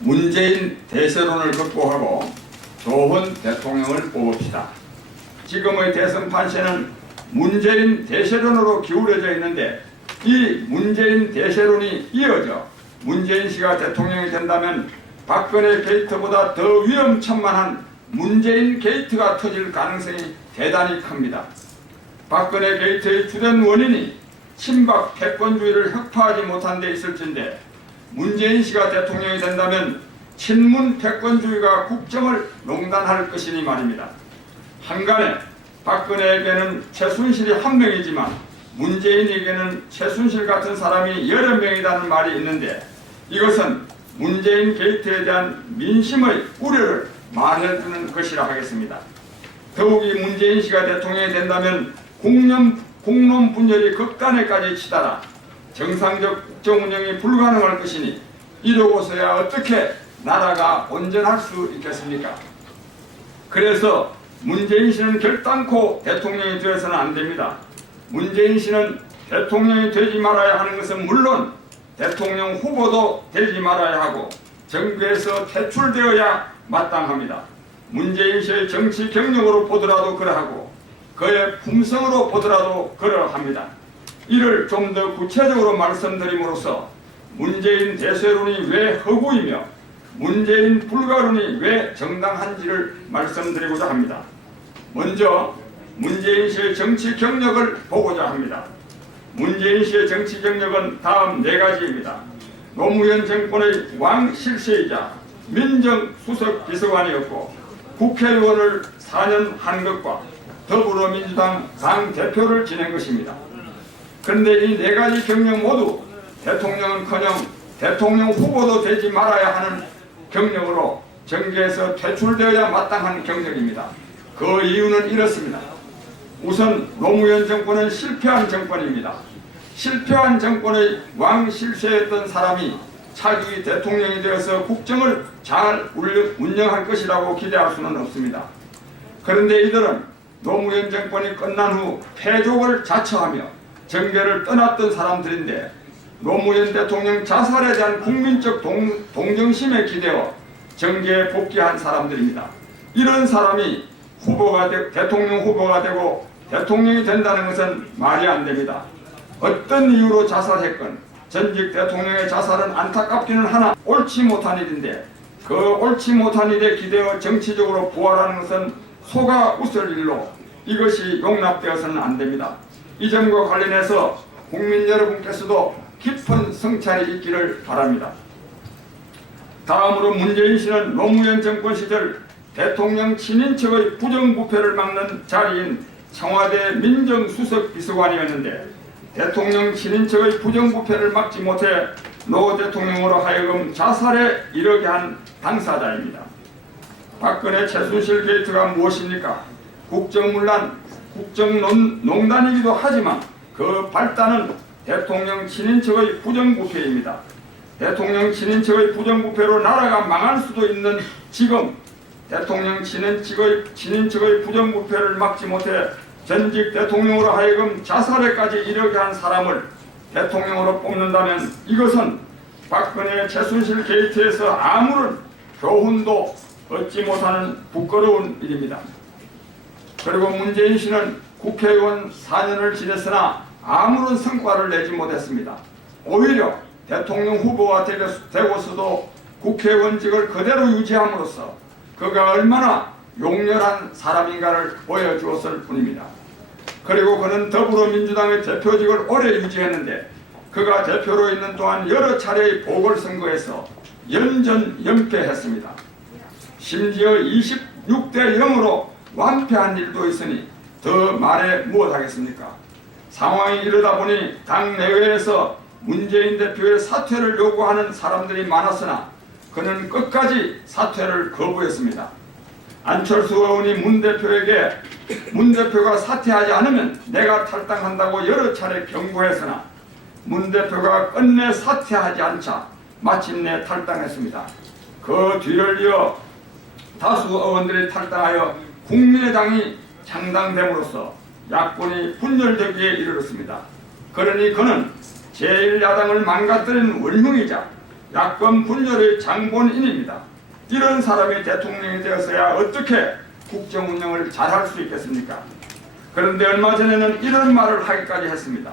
문재인 대세론을 극복하고 좋은 대통령을 뽑읍시다. 지금의 대선 판세는 문재인 대세론으로 기울어져 있는데 이 문재인 대세론이 이어져 문재인 씨가 대통령이 된다면 박근혜 게이트보다 더 위험천만한 문재인 게이트가 터질 가능성이 대단히 큽니다. 박근혜 게이트의 주된 원인이 친박 패권주의를 혁파하지 못한 데 있을진데 문재인 씨가 대통령이 된다면 친문 패권주의가 국정을 농단할 것이니 말입니다. 한간에 박근혜에게는 최순실이 한 명이지만 문재인에게는 최순실 같은 사람이 여러 명이라는 말이 있는데 이것은 문재인 게이트에 대한 민심의 우려를 말해주는 것이라 하겠습니다. 더욱이 문재인 씨가 대통령이 된다면 국론 분열이 극단에까지 치달아 정상적 국정 운영이 불가능할 것이니 이러고서야 어떻게 나라가 온전할 수 있겠습니까? 그래서 문재인 씨는 결단코 대통령이 되어서는 안 됩니다. 문재인 씨는 대통령이 되지 말아야 하는 것은 물론 대통령 후보도 되지 말아야 하고 정부에서 퇴출되어야 마땅합니다. 문재인 씨의 정치 경력으로 보더라도 그러하고 그의 품성으로 보더라도 그러합니다. 이를 좀 더 구체적으로 말씀드림으로써 문재인 대세론이 왜 허구이며 문재인 불가론이 왜 정당한지를 말씀드리고자 합니다. 먼저 문재인 씨의 정치 경력을 보고자 합니다. 문재인 씨의 정치 경력은 다음 네 가지입니다. 노무현 정권의 왕실세이자 민정수석 비서관이었고 국회의원을 4년 한 것과 더불어민주당 당대표를 지낸 것입니다. 그런데 이 네 가지 경력 모두 대통령은커녕 대통령 후보도 되지 말아야 하는 경력으로 정계에서 퇴출되어야 마땅한 경력입니다. 그 이유는 이렇습니다. 우선 노무현 정권은 실패한 정권입니다. 실패한 정권의 왕실세였던 사람이 차기 대통령이 되어서 국정을 잘 운영할 것이라고 기대할 수는 없습니다. 그런데 이들은 노무현 정권이 끝난 후 패족을 자처하며 정계를 떠났던 사람들인데 노무현 대통령 자살에 대한 국민적 동정심에 기대어 정계에 복귀한 사람들입니다. 이런 사람이 대통령 후보가 되고 대통령이 된다는 것은 말이 안 됩니다. 어떤 이유로 자살했건 전직 대통령의 자살은 안타깝기는 하나 옳지 못한 일인데 그 옳지 못한 일에 기대어 정치적으로 부활하는 것은 소가 웃을 일로 이것이 용납되어서는 안 됩니다. 이 점과 관련해서 국민 여러분께서도 깊은 성찰이 있기를 바랍니다. 다음으로 문재인 씨는 노무현 정권 시절 대통령 친인척의 부정부패를 막는 자리인 청와대 민정수석 비서관이었는데 대통령 친인척의 부정부패를 막지 못해 노 대통령으로 하여금 자살에 이르게 한 당사자입니다. 박근혜 최순실 게이트가 무엇입니까? 국정농단이기도 하지만 그 발단은 대통령 친인척의 부정부패입니다. 대통령 친인척의 부정부패로 나라가 망할 수도 있는 지금 대통령 친인척의 부정부패를 막지 못해 전직 대통령으로 하여금 자살에까지 이르게 한 사람을 대통령으로 뽑는다면 이것은 박근혜 최순실 게이트에서 아무런 교훈도 얻지 못하는 부끄러운 일입니다. 그리고 문재인 씨는 국회의원 4년을 지냈으나 아무런 성과를 내지 못했습니다. 오히려 대통령 후보가 되고서도 국회의원직을 그대로 유지함으로써 그가 얼마나 용렬한 사람인가를 보여주었을 뿐입니다. 그리고 그는 더불어민주당의 대표직을 오래 유지했는데 그가 대표로 있는 동안 여러 차례의 보궐선거에서 연전연패했습니다. 심지어 26대 0으로 완패한 일도 있으니 더 말해 무엇하겠습니까? 상황이 이러다 보니 당 내외에서 문재인 대표의 사퇴를 요구하는 사람들이 많았으나 그는 끝까지 사퇴를 거부했습니다. 안철수 의원이 문 대표가 사퇴하지 않으면 내가 탈당한다고 여러 차례 경고했으나 문 대표가 끝내 사퇴하지 않자 마침내 탈당했습니다. 그 뒤를 이어 다수 의원들이 탈당하여 국민의당이 창당됨으로써 야권이 분열되기에 이르렀습니다. 그러니 그는 제1야당을 망가뜨린 원흉이자 야권 분열의 장본인입니다. 이런 사람이 대통령이 되었어야 어떻게 국정 운영을 잘할 수 있겠습니까? 그런데 얼마 전에는 이런 말을 하기까지 했습니다.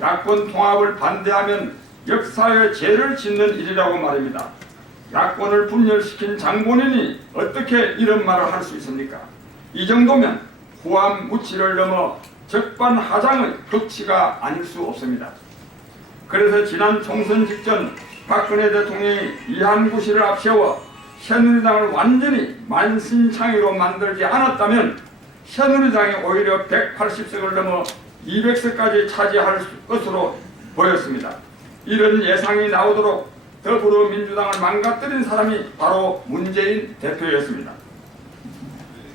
야권 통합을 반대하면 역사에 죄를 짓는 일이라고 말입니다. 야권을 분열시킨 장본인이 어떻게 이런 말을 할 수 있습니까? 이 정도면 후함 무치를 넘어 적반하장의 극치가 아닐 수 없습니다. 그래서 지난 총선 직전 박근혜 대통령이 이한구실을 앞세워 새누리당을 완전히 만신창이로 만들지 않았다면 새누리당이 오히려 180석을 넘어 200석까지 차지할 것으로 보였습니다. 이런 예상이 나오도록 더불어민주당을 망가뜨린 사람이 바로 문재인 대표였습니다.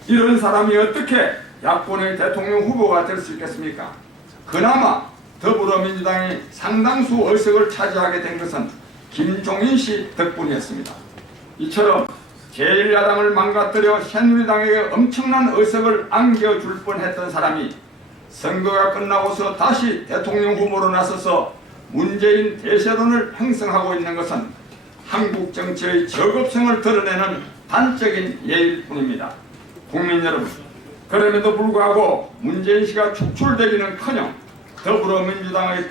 이런 사람이 어떻게 야권의 대통령 후보가 될 수 있겠습니까? 그나마 더불어민주당이 상당수 의석을 차지하게 된 것은 김종인 씨 덕분이었습니다. 이처럼 제1야당을 망가뜨려 새누리당에게 엄청난 의석을 안겨줄 뻔했던 사람이 선거가 끝나고서 다시 대통령 후보로 나서서 문재인 대세론을 형성하고 있는 것은 한국 정치의 저급성을 드러내는 단적인 예일 뿐입니다. 국민 여러분, 그럼에도 불구하고 문재인 씨가 축출되기는커녕 더불어민주당의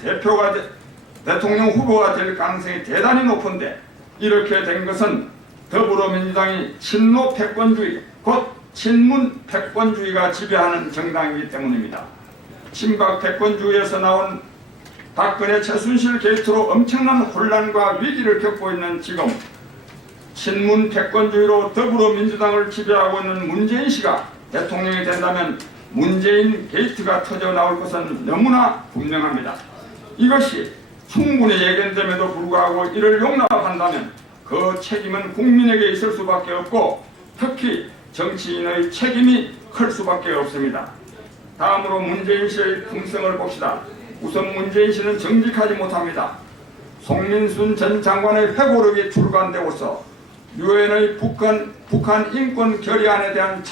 대통령 후보가 될 가능성이 대단히 높은데 이렇게 된 것은 더불어민주당이 친노 패권주의, 곧 친문 패권주의가 지배하는 정당이기 때문입니다. 친박 패권주의에서 나온 박근혜 최순실 게이트로 엄청난 혼란과 위기를 겪고 있는 지금 친문 패권주의로 더불어민주당을 지배하고 있는 문재인 씨가 대통령이 된다면 문재인 게이트가 터져 나올 것은 너무나 분명합니다. 이것이 충분히 예견됨에도 불구하고 이를 용납한다면 그 책임은 국민에게 있을 수밖에 없고 특히 정치인의 책임이 클 수밖에 없습니다. 다음으로 문재인 씨의 품성을 봅시다. 우선 문재인 씨는 정직하지 못합니다. 송민순 전 장관의 회고록이 출간되고서 유엔의 북한 인권 결의안에 대한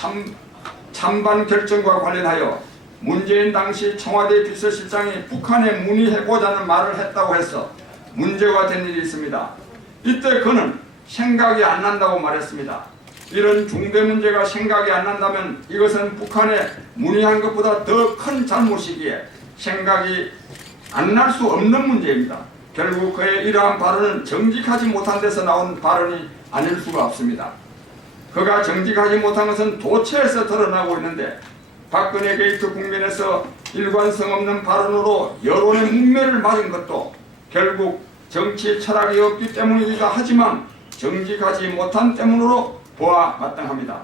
찬반 결정과 관련하여 문재인 당시 청와대 비서실장이 북한에 문의해보자는 말을 했다고 해서 문제가 된 일이 있습니다. 이때 그는 생각이 안 난다고 말했습니다. 이런 중대 문제가 생각이 안 난다면 이것은 북한에 문의한 것보다 더 큰 잘못이기에 생각이 안 날 수 없는 문제입니다. 결국 그의 이러한 발언은 정직하지 못한 데서 나온 발언이 아닐 수가 없습니다. 그가 정직하지 못한 것은 도처에서 드러나고 있는데 박근혜 게이트 국면에서 일관성 없는 발언으로 여론의 문매를 맞은 것도 결국 정치 철학이 없기 때문이기도 하지만 정직하지 못한 때문으로 보아 마땅합니다.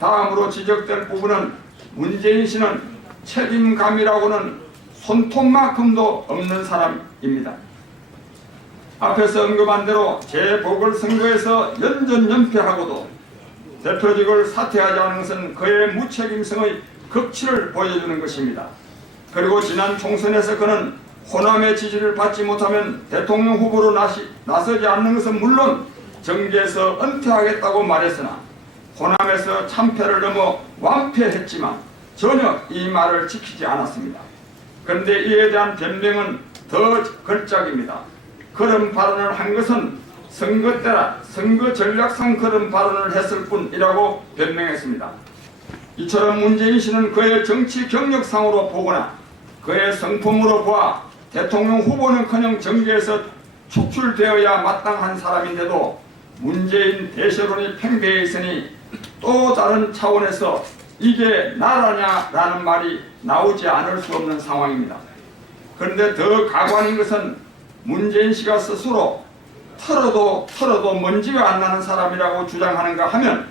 다음으로 지적될 부분은 문재인 씨는 책임감이라고는 손톱만큼도 없는 사람입니다. 앞에서 언급한 대로 재보궐선거에서 연전연패하고도 대표직을 사퇴하지 않은 것은 그의 무책임성의 극치를 보여주는 것입니다. 그리고 지난 총선에서 그는 호남의 지지를 받지 못하면 대통령 후보로 나서지 않는 것은 물론 정계에서 은퇴하겠다고 말했으나 호남에서 참패를 넘어 완패했지만 전혀 이 말을 지키지 않았습니다. 그런데 이에 대한 변명은 더 걸작입니다. 그런 발언을 한 것은 선거 때라 선거 전략상 그런 발언을 했을 뿐이라고 변명했습니다. 이처럼 문재인 씨는 그의 정치 경력상으로 보거나 그의 성품으로 보아 대통령 후보는커녕 정계에서 축출되어야 마땅한 사람인데도 문재인 대세론이 팽배해 있으니 또 다른 차원에서 이게 나라냐라는 말이 나오지 않을 수 없는 상황입니다. 그런데 더 가관인 것은 문재인 씨가 스스로 털어도 먼지가 안 나는 사람이라고 주장하는가 하면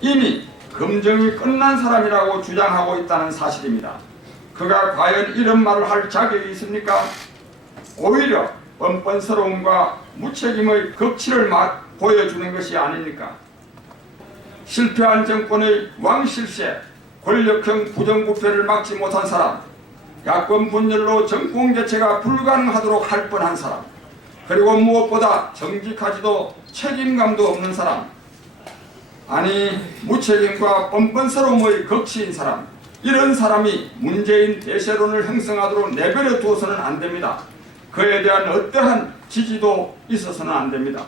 이미 검증이 끝난 사람이라고 주장하고 있다는 사실입니다. 그가 과연 이런 말을 할 자격이 있습니까? 오히려 뻔뻔스러움과 무책임의 극치를 보여주는 것이 아닙니까? 실패한 정권의 왕실세, 권력형 부정부패를 막지 못한 사람, 야권 분열로 정권 개최가 불가능하도록 할 뻔한 사람, 그리고 무엇보다 정직하지도 책임감도 없는 사람, 아니 무책임과 뻔뻔스러움의 극치인 사람, 이런 사람이 문재인 대세론을 형성하도록 내버려 두어서는 안 됩니다. 그에 대한 어떠한 지지도 있어서는 안 됩니다.